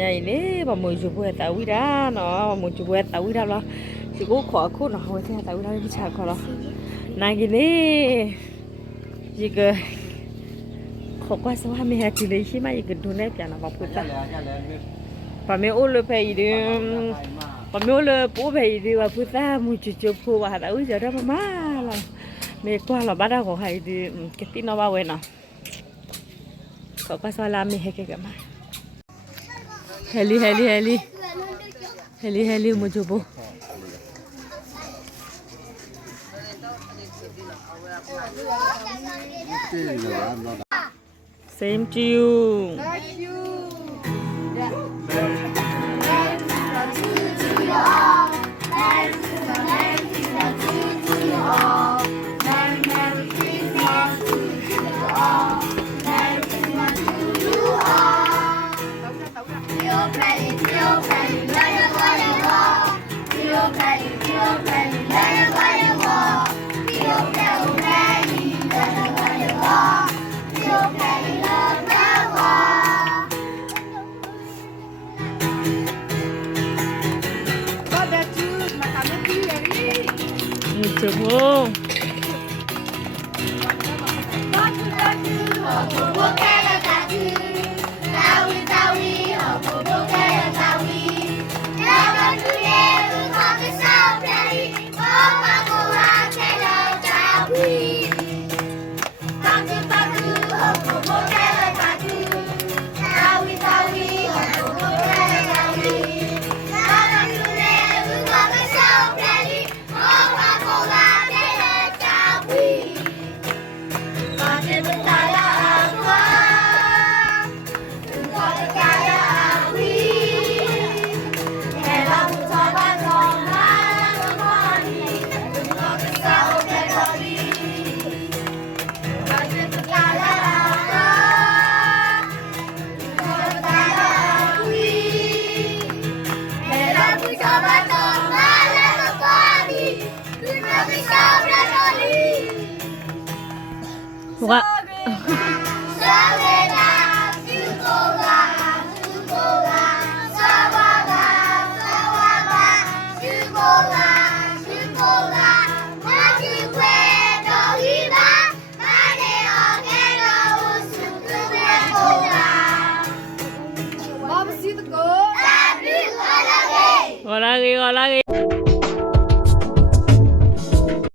này nè bà mùi chụp bữa tàu ra nó mùi chụp bữa tàu ra lo chỉ có khó khô nó hồi thế tàu ra đi chả khó lo này cái nè chỉ cái khó quá sao hai mươi hai kỳ đấy khi mà cái đồ này cái nó bọc cái bà mẹ ô lơ phải đi bà mẹ ô lơ bố phải đi bà phụ ta mùi chụp bữa bà tàu ra đó mà là mẹ qua là bắt đầu có hay đi cái tin nó bao vậy nào khó quá sao làm mẹ hay cái mà heli mucho po. Same to you. Mucho po. What? Gọi là gì?